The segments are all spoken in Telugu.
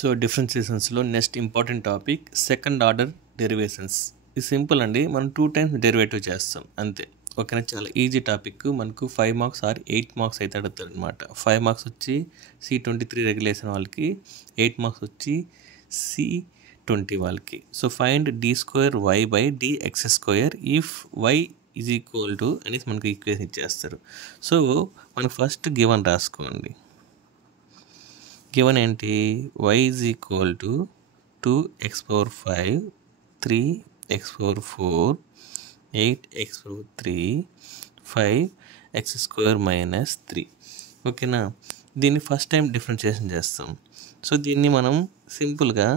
సో డిఫరెన్షియేషన్స్లో next important topic second order derivations. ఇది సింపుల్ అండి, మనం 2 టైమ్స్ డెరివేటివ్ చేస్తాం అంతే. ఓకేనా, చాలా ఈజీ టాపిక్. మనకు 5 మార్క్స్ ఆర్ 8 మార్క్స్ అయితే అడుగుతారు అనమాట. 5 మార్క్స్ వచ్చి C23 రెగ్యులేషన్ వాళ్ళకి, 8 మార్క్స్ వచ్చి C20 వాళ్ళకి. So find d2y/dx² if y is equal to అనేసి మనకు ఈక్వేషన్ ఇచ్చేస్తారు. సో మనకు ఫస్ట్ గివన్ రాసుకోండి. గివన్ ఏంటి? y is equal to 2x⁵, 3x⁴, 8x⁴, 5x² - 3. ఓకేనా, దీన్ని ఫస్ట్ టైం డిఫరెన్షియేషన్ చేస్తాం. సో దీన్ని మనం సింపుల్గా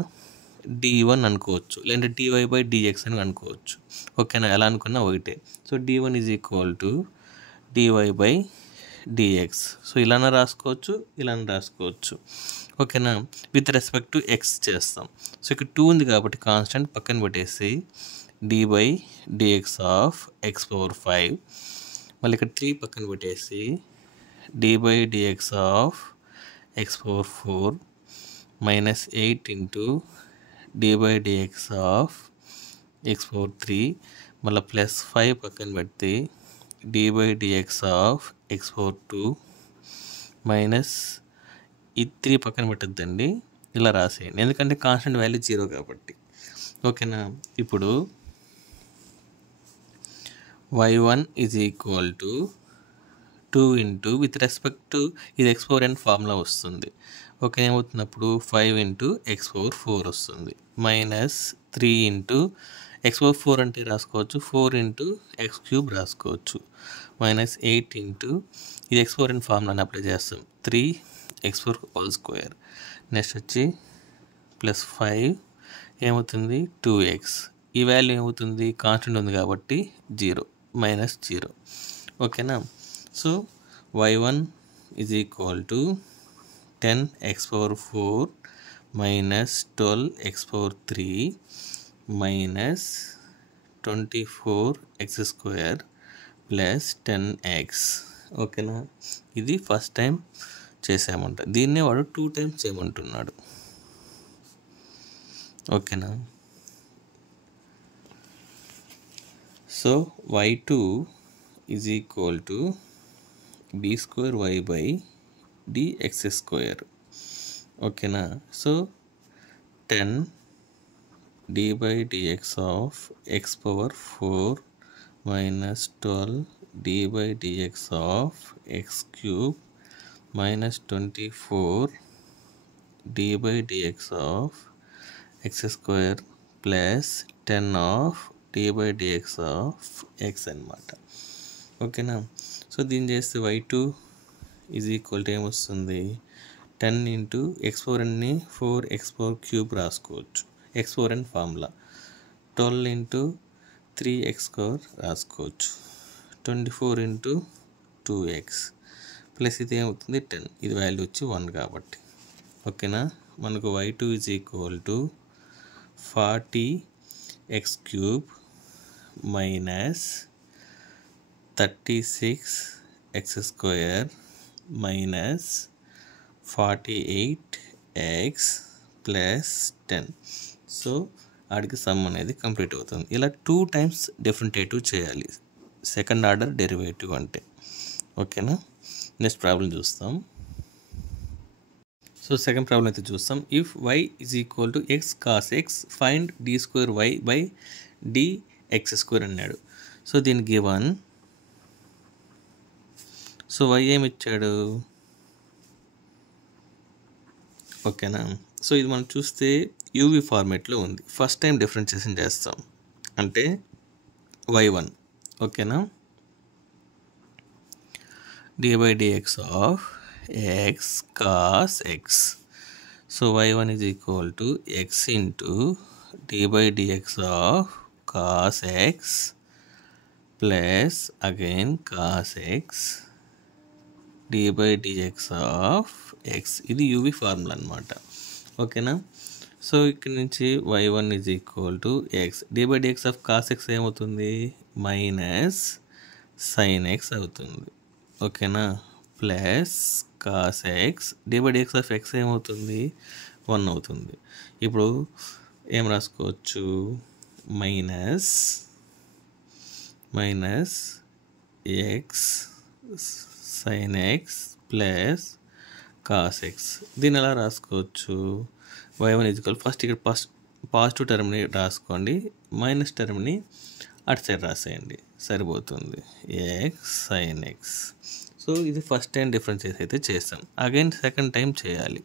d1 అనుకోవచ్చు, లేదంటే dy/dx అని అనుకోవచ్చు. ఓకేనా, ఎలా అనుకున్నా ఒకటే. So d1 is equal to dy/dx. So ఇలానే రాసుకోవచ్చు, ఇలానే రాసుకోవచ్చు. ఓకేనా, విత్ రెస్పెక్ట్ టు ఎక్స్ చేస్తాం. సో ఇక్కడ 2 ఉంది కాబట్టి కాన్స్టెంట్ పక్కన పెట్టేసి d/dx ఆఫ్ x⁵, మళ్ళీ ఇక్కడ 3 పక్కన పెట్టేసి d/dx of x⁴ minus 8 into d/dx of x⁴, మళ్ళీ ప్లస్ 5 పక్కన పెడితే d/dx ఆఫ్ x⁴2 మైనస్ ఈ 3 పక్కన పెట్టద్దండి, ఇలా రాసేయండి, ఎందుకంటే కాన్స్టెంట్ వాల్యూ 0 కాబట్టి. ఓకేనా, ఇప్పుడు y1 is equal to 2 into with respect to ఇది x⁴n ఫార్ములా వస్తుంది. ఓకే, ఏమవుతున్నప్పుడు 5 ఇంటూ x⁴ వస్తుంది, మైనస్ 3 ఇంటూ x⁴ అంటే రాసుకోవచ్చు, 4 ఇంటూ x³ రాసుకోవచ్చు, మైనస్ 8 ఇంటూ ఇది x⁴n ఫార్ములాని అప్లై చేస్తాం, 3x⁴². నెక్స్ట్ వచ్చి ప్లస్ 5 ఏమవుతుంది 2x. ఈ వాల్యూ ఏమవుతుంది, కాన్స్టెంట్ ఉంది కాబట్టి 0, మైనస్ 0. ఓకేనా, so y1 is equal to 10x⁴ minus 12x⁴ minus 24x² plus 10x. ఓకేనా, ఇది ఫస్ట్ టైం చేసామంట, దీన్నే వాడు 2 టైమ్స్ చేయమంటున్నాడు. ఓకేనా, so y2 is equal to d2y/dx². ఓకేనా, so 10 d/dx of x⁴ minus 12 d/dx of x³ minus 24 d/dx of x² plus 10 of d/dx of x అనమాట. ఓకేనా, సో దీన్ని చేస్తే y2 ఈజ్ ఈక్వల్ టు ఏమొస్తుంది, 10 ఇంటూ x⁴nని 4x⁴³ రాసుకోవచ్చు, x⁴n ఫార్ములా, 12 ఇంటూ 3x² రాసుకోవచ్చు, 24 ఇంటూ 2x ప్లస్ ఇది ఏమవుతుంది 10, ఇది వాల్యూ వచ్చి 1 కాబట్టి. ఓకేనా, మనకు y2 is equal to 40x³ minus 36x² minus 48x plus 10. So ఆడికి సమ్ అనేది కంప్లీట్ అవుతుంది. ఇలా 2 టైమ్స్ డిఫరెంటేటివ్ చేయాలి సెకండ్ ఆర్డర్ డెరివేటివ్ అంటే. ఓకేనా, నెక్స్ట్ ప్రాబ్లం చూస్తాం. సో సెకండ్ ప్రాబ్లం అయితే చూస్తాం. If y is equal to x cos x find d2y/dx² అన్నాడు. సో దీని గివన్, సో y ఏమి ఇచ్చాడు. ఓకేనా, సో ఇది మనం చూస్తే యూవి ఫార్మేట్లో ఉంది. ఫస్ట్ టైం డిఫరెన్షియేషన్ చేస్తాం అంటే y1. ఓకేనా, d/dx of x cos x. So y1 is equal to x into d/dx of cos x plus again cos x d/dx of x. ఇది యూవి ఫార్ములా అనమాట. ఓకేనా, సో ఇక్కడ నుంచి y1 is equal to x, d/dx of cos x ఏమవుతుంది, మైనస్ sin x అవుతుంది. ఓకేనా, plus cos x d/dx of x ఏమవుతుంది, 1 అవుతుంది. ఇప్పుడు ఏం రాసుకోవచ్చు, minus x sine X plus cos X. దీన్ని ఎలా రాసుకోవచ్చు, y1 ఈక్వల్ ఫస్ట్ ఇక్కడ పాజిటివ్ టర్మ్ని రాసుకోండి, మైనస్ టర్మ్ని అటు సైడ్ రాసేయండి సరిపోతుంది, ఎక్స్ సైన్ ఎక్స్. సో ఇది ఫస్ట్ టైం డిఫరెన్షియేట్ అయితే చేస్తాం. అగైన్ సెకండ్ టైం చేయాలి.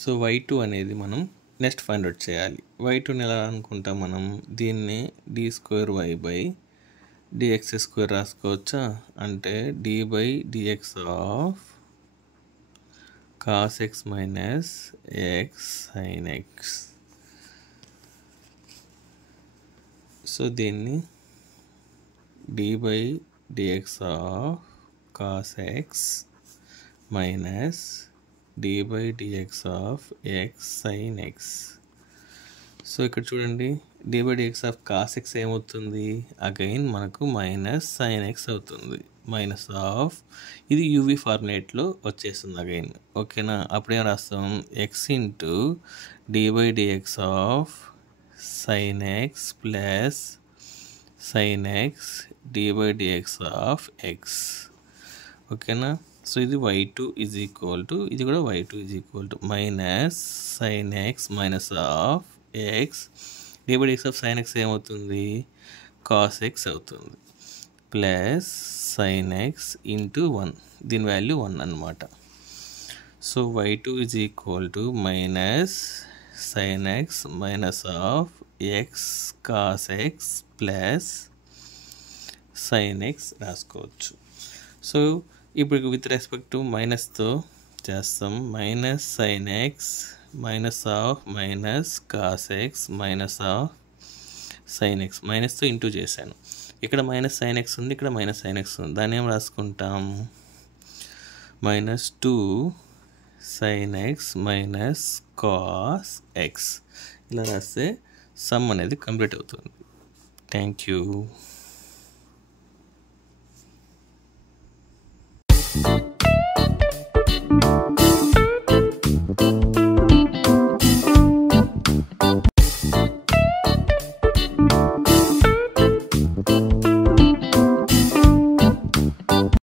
సో y2 అనేది మనం నెక్స్ట్ ఫైండ్ అవుట్ చేయాలి. y2ని ఎలా అనుకుంటాం మనం, దీన్ని d2y/dx² రాసుకోవచ్చా, అంటే d/dx of cos x minus x sine X. So దీన్ని d/dx of cos x minus d/dx of x sin x. So ఇక్కడ చూడండి, d/dx ఆఫ్ cos x ఏమవుతుంది, అగైన్ మనకు మైనస్ sin x అవుతుంది, మైనస్ ఆఫ్ ఇది యూవి ఫార్ములేట్లో వచ్చేస్తుంది అగైన్. ఓకేనా, అప్పుడేం రాస్తాం, x into d/dx of sin x plus sin x d/dx of x. ఓకేనా, సో ఇది y2 ఈజ్ ఈక్వల్ టు, ఇది కూడా y2 is equal to minus sin x minus of x d/dx of sin x ఏమవుతుంది, cos x అవుతుంది, ప్లస్ sin x ఇంటూ 1, దీని వాల్యూ 1 అన్నమాట. So y2 is equal to minus sin x minus of x cos x plus sin x రాసుకోవచ్చు. సో ఇప్పుడు విత్ రెస్పెక్ట్ టు మైనస్తో చేస్తాం, minus sin x minus of minus cos x minus of sin x, మైనస్తో ఇంటూ చేశాను, ఇక్కడ మైనస్ sin x ఉంది, ఇక్కడ మైనస్ sin x ఉంది, దాన్ని ఏం రాసుకుంటాం, -2 sin x minus cos x. ఇలా రాస్తే సమ్ అనేది కంప్లీట్ అవుతుంది. Thank you.